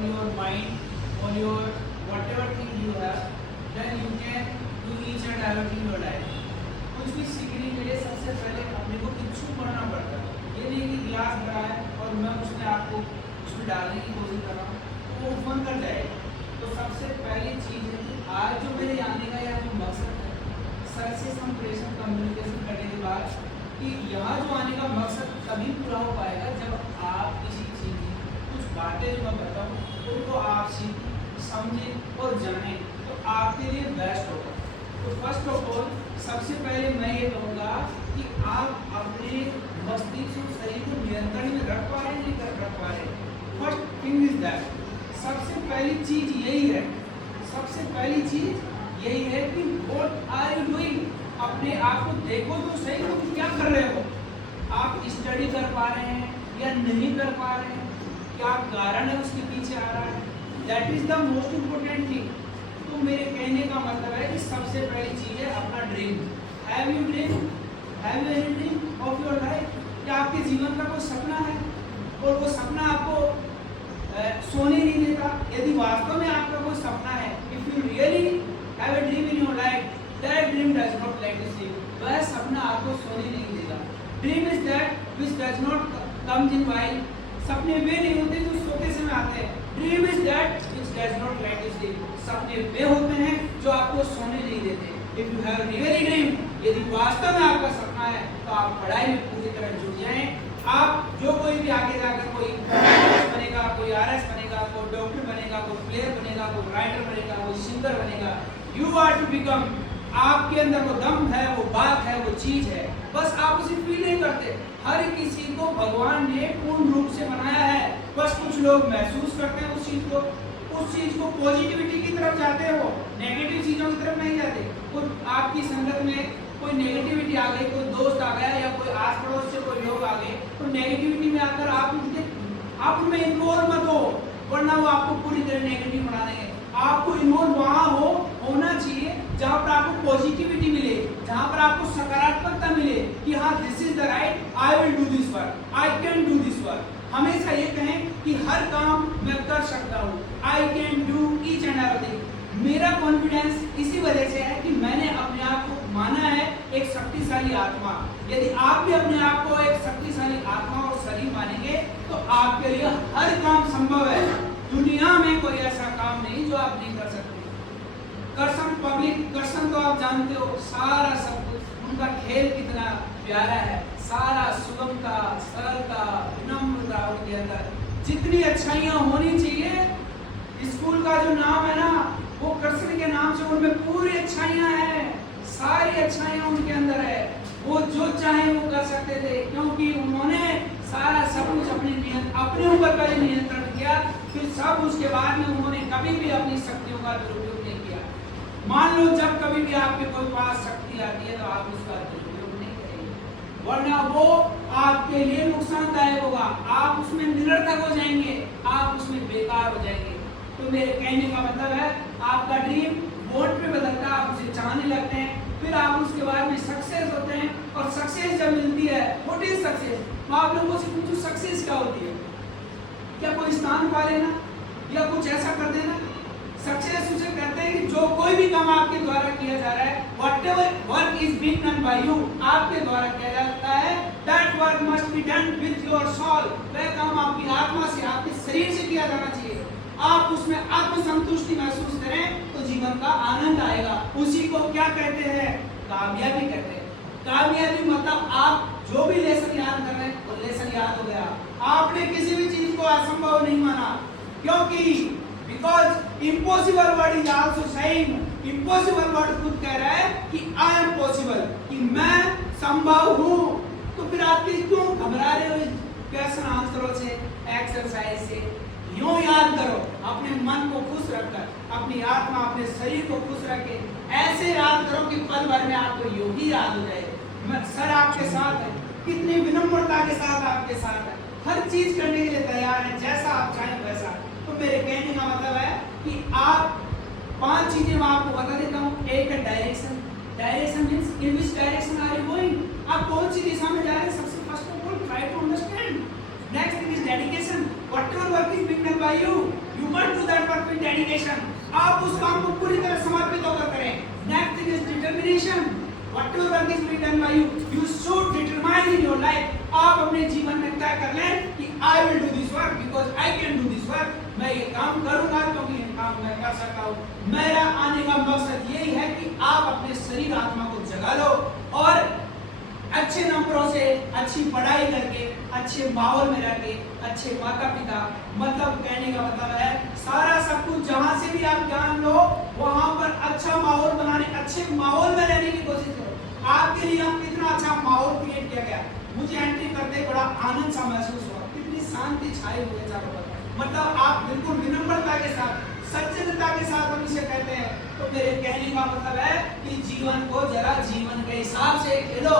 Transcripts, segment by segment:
on your mind, on your whatever thing you have, then you can do each and everything in your life. कुछ भी सीखने के लिए सबसे पहले अपने को इच्छुक बनना पड़ता है। ये नहीं कि गिलास भरा है और मैं उसमें आपको उसमें डालने की कोशिश कर रहा हूँ तो वो बंद कर जाएगा। तो सबसे पहली चीज़ है कि आज जो मेरे आने का यहाँ जो मकसद है, सक्सेस कंप्रेशन कम्युनिकेशन करने के बाद कि यहाँ जो आने का मकसद तभी पूरा हो पाएगा जब आप किसी चीज़ की कुछ बातें जो मैं बताऊँ उनको आप सीखें, समझें और जानें तो आपके लिए बेस्ट होगा। तो फर्स्ट ऑफ ऑल सबसे पहले मैं ये कहूँगा कि आप अपने मस्तिष्क और शरीर को नियंत्रण में रख पा रहे हैं नहीं रख पा रहे। फर्स्ट थिंग इज दैट, सबसे पहली चीज यही है, सबसे पहली चीज यही है कि व्हाट आर यू डूइंग। अपने आप को देखो तो सही, तुम क्या कर रहे हो। आप स्टडी कर पा रहे हैं या नहीं कर पा रहे हैं, क्या कारण है उसके पीछे आ रहा है, that is the most important thing. तो मेरे कहने का मतलब है कि सबसे पहली चीज है अपना dream. Have you dream, have you any dream of your life. क्या आपके जीवन का कोई सपना है और वो सपना आपको सोने नहीं देता। यदि वास्तव में आपका कोई सपना है, if you really have a dream in your life, that dream does not let you sleep. वह सपना आपको सोने नहीं देगा। Dream is that which does not comes in while. सपने वे नहीं होते जो सोते समय आते हैं। Dream is that which does not let you sleep. सपने वे होते हैं जो आपको सोने नहीं देते। If you have really dream, यदि वास्तव में आपका सपना है तो आप पढ़ाई में पूरी तरह जुट जाएं। आप जो कोई भी आगे जाकर कोई बनेगा, कोई आरएस बनेगा, कोई डॉक्टर बनेगा, कोई प्लेयर बनेगा, कोई राइटर बनेगा, कोई सिंगर बनेगा, यू आर टू बिकम। आपके अंदर वो दम है, वो बात है, वो चीज है, बस आप उसे फील नहीं करते। हर किसी को भगवान ने पूर्ण रूप से बनाया है, बस कुछ लोग महसूस करते हैं उस चीज को पॉजिटिविटी की तरफ जाते हैं, वो नेगेटिव चीजों की तरफ नहीं जाते। तो आपकी संगत में कोई नेगेटिविटी आ गई, कोई दोस्त आ गया या कोई आस पड़ोस से कोई लोग आ गए, तो नेगेटिविटी में आकर आप उनमें इन्वॉल्व मत हो, वरना वो आपको पूरी तरह नेगेटिव बना देंगे। आपको इन्वॉल्व वहाँ होना चाहिए जहाँ पर आपको पॉजिटिविटी मिले, जहाँ पर आपको सकारात्मकता मिले कि हाँ this is the right, I will do this work, I can do this work. हमेशा ये कहें कि हर काम मैं कर सकता हूँ, I can do each and everything. मेरा कॉन्फिडेंस इसी वजह से है कि मैंने अपने आप को माना है एक शक्तिशाली आत्मा। यदि आप भी अपने आप को एक शक्तिशाली आत्मा और शरीर मानेंगे तो आपके लिए हर काम संभव है। दुनिया में कोई ऐसा काम नहीं जो आप नहीं कर सकते। करसम पब्लिक करसम तो आप जानते हो, सारा सब कुछ उनका खेल कितना प्यारा है, सारा सुगमता, सरलता, विनम्रता उनके अंदर। जितनी अच्छाइयाँ होनी चाहिए, स्कूल का जो नाम है ना वो कृष्ण के नाम से, उनमें पूरी अच्छाइयाँ हैं, सारी अच्छाइयाँ उनके अंदर है। वो जो चाहे वो कर सकते थे क्योंकि उन्होंने सारा सब कुछ अपने ऊपर पहले नियंत्रण किया, फिर सब उसके बाद में उन्होंने कभी भी अपनी शक्तियों का दुरुपयोग नहीं किया। मान लो जब कभी भी आपके कोई पास शक्ति आती है तो आप उसका दुरुपयोग नहीं करेंगे, वरना वो आपके लिए नुकसानदायक होगा। आप उसमें निरर्थक हो जाएंगे, आप उसमें बेकार हो जाएंगे। तो मेरे कहने का मतलब है आपका ड्रीम बोर्ड पे बदलता है, आप उसे चाहने लगते हैं, फिर आप उसके बाद में सक्सेस होते हैं। और सक्सेस जब मिलती है, व्हाट इज सक्सेस? मैं आप लोगों से पूछूं सक्सेस क्या होती है? क्या कोई स्थान पा लेना या कुछ ऐसा कर देना? सक्सेस उसे कहते हैं कि जो कोई भी काम आपके द्वारा किया जा रहा है, whatever work is being done by you, आपके द्वारा किया जाता है, that work must be done with your soul. वह काम आपकी आत्मा से, आपके शरीर से किया जाना चाहिए। आप उसमें आत्मसंतुष्टि महसूस करें तो जीवन का आनंद आएगा। उसी को क्या कहते हैं? कामयाबी कहते हैं। कामयाबी मतलब आप जो भी लेसन याद कर रहे हैं वो लेसन याद हो गया। आपने किसी भी चीज को असंभव नहीं माना, क्योंकि because impossible word is also saying. Impossible word खुद कह रहा है कि आई एम पॉसिबल, कि मैं संभव हूँ। तो फिर आप क्यों घबरा रहे हो इस क्वेश्चन आंसरों से, एक्सरसाइज से? यूं याद करो, अपने मन को खुश रखकर, अपनी आत्मा, अपने शरीर को खुश रखे। ऐसे याद करो कि पल भर में आपको योगी याद हो जाए। सर आपके साथ है, कितनी विनम्रता के साथ आपके साथ है, हर चीज करने के लिए तैयार है, जैसा आप चाहें वैसा। तो मेरे कहने का मतलब है कि आप 5 चीजें मैं आपको बता देता हूँ। एक है direction. Direction means in which direction are you going, आप कौन सी दिशा में जा रहे हैं। सबसे first of all try to understand. Next thing is dedication, whatever work is being done by you, You must do that work with dedication. आप उस काम को पूरी तरह समर्पित होकर करें. Next thing is determination. Whatever work is being done by you, you should determine in your life. आप अपने जीवन में तय कर लें कि I will do this work because I can do this work. मैं ये काम करूंगा क्योंकि ये काम मैं कर सकता हूँ. मेरा आने का मकसद यही है कि आप अपने शरीर आत्मा को जगा लो और अच्छे नंबरों से अच्छी पढ़ाई करके अच्छे माहौल में रह के अच्छे माता पिता, मतलब कहने का मतलब है सारा सब कुछ जहाँ से भी आप ज्ञान लो वहाँ पर अच्छा माहौल बनाने, अच्छे माहौल में रहने की कोशिश करो. आपके लिए हम कितना अच्छा माहौल क्रिएट किया गया. मुझे एंट्री करते बड़ा आनंद सा महसूस हुआ. कितनी शांति छाई हुई है चारों तरफ. मतलब आप बिल्कुल विनम्रता के साथ, सच्चेता के साथ हम इसे कहते हैं. तो मेरे कहने का मतलब है कि जीवन को जरा जीवन के हिसाब से खेलो.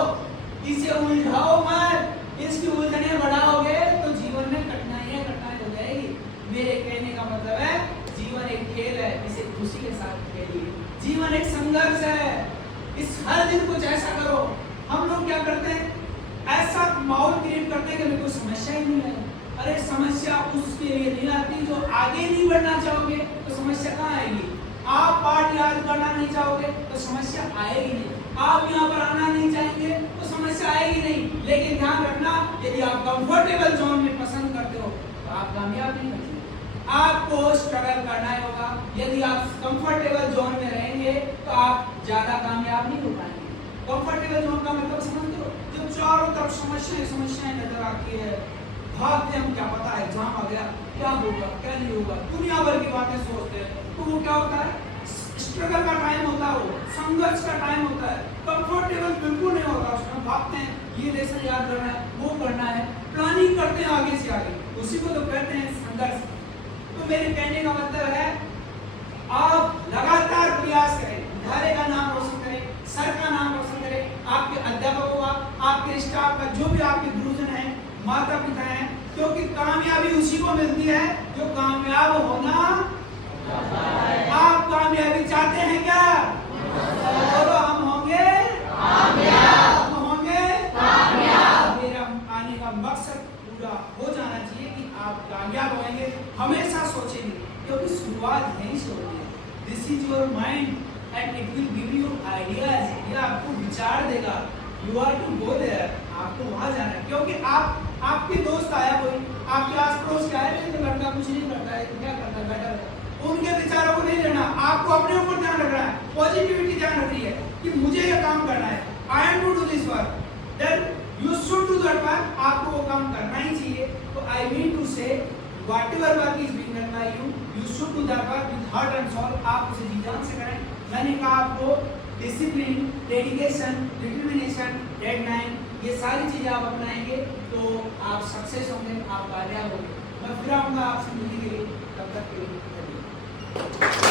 इसे उलझाओ मत. इसकी उलझने बढ़ाओगे तो जीवन में कठिनाई हो जाएगी. मेरे कहने का मतलब है जीवन एक खेल है, इसे खुशी के साथ खेलिए. जीवन एक संघर्ष है. इस हर दिन कुछ ऐसा करो. हम लोग क्या करते हैं, ऐसा माहौल क्रिएट करते हैं कि मेरे को समस्या ही नहीं है. अरे समस्या उसके लिए नहीं आती जो आगे नहीं बढ़ना चाहोगे तो समस्या कहाँ आएगी. आप पाठ याद करना नहीं चाहोगे तो समस्या आएगी नहीं. आप यहाँ पर आना नहीं चाहेंगे तो समस्या आएगी नहीं. लेकिन ध्यान रखना, यदि आप कंफर्टेबल जोन में पसंद करते हो तो आप कामयाब नहीं बनेंगे. आपको स्ट्रगल करना ही होगा. यदि आप कंफर्टेबल जोन में रहेंगे तो आप ज्यादा कामयाब नहीं हो पाएंगे. कंफर्टेबल जोन का मतलब समझते हो, जब चारों तरफ समस्याएं नजर आती है, भागते हम, क्या पता एग्जाम आ गया, क्या होगा क्या नहीं होगा, दुनिया भर की बातें सोचते हैं. तो वो क्या होता है, स्ट्रगल का टाइम होता है, वो संघर्ष का टाइम होता है. कंफर्टेबल बिल्कुल नहीं होता. उसमें भागते हैं, ये लेसन याद करना है, वो करना है, प्लानिंग करते हैं आगे से आगे. उसी को तो कहते हैं संघर्ष. तो मेरे कहने का मतलब है आप लगातार प्रयास करें, विद्यालय का नाम रोशन करें, सर का नाम रोशन करें, आपके अध्यापकों का, आपके स्टाफ का, जो भी आपके गुरुजन हैं, माता पिता हैं. क्योंकि कामयाबी उसी को मिलती है जो कामयाब होना. आप कामयाबी चाहते हैं क्या? बोलो, हम होंगे कामयाब. हम होंगे कामयाब. मेरा आने का मकसद पूरा हो जाना चाहिए कि आप कामयाब होंगे. हमेशा सोचेंगे क्योंकि शुरुआत यहीं से होती है. This is your mind and it will give you ideas. ये आपको विचार देगा. You are to go there. आपको वहां जाना है. क्योंकि आपके दोस्त आया कोई, आपके आस पड़ोस के आए, तो लड़का कुछ नहीं करता है तो क्या करता है, बैठा है. उनके विचारों को नहीं लेना. आपको अपने ऊपर ध्यान रखना है. पॉजिटिविटी ध्यान रखनी है कि मुझे ये काम करना है. I am to do this work. Then you should do that work. आपको वो काम करना ही चाहिए. तो I mean to say whatever work is being done by you, you should do that work with heart and soul. आप उसे जी जान से करें. मैंने कहा आपको डिसिप्लिन, डेडिकेशन, डिटर्मिनेशन, डेडलाइन, ये सारी चीजें आप अपनाएंगे तो आप सक्सेस होंगे, आप कामयाब होंगे. मैं फिर आऊंगा आपसे मिलने के लिए. तब तक के लिए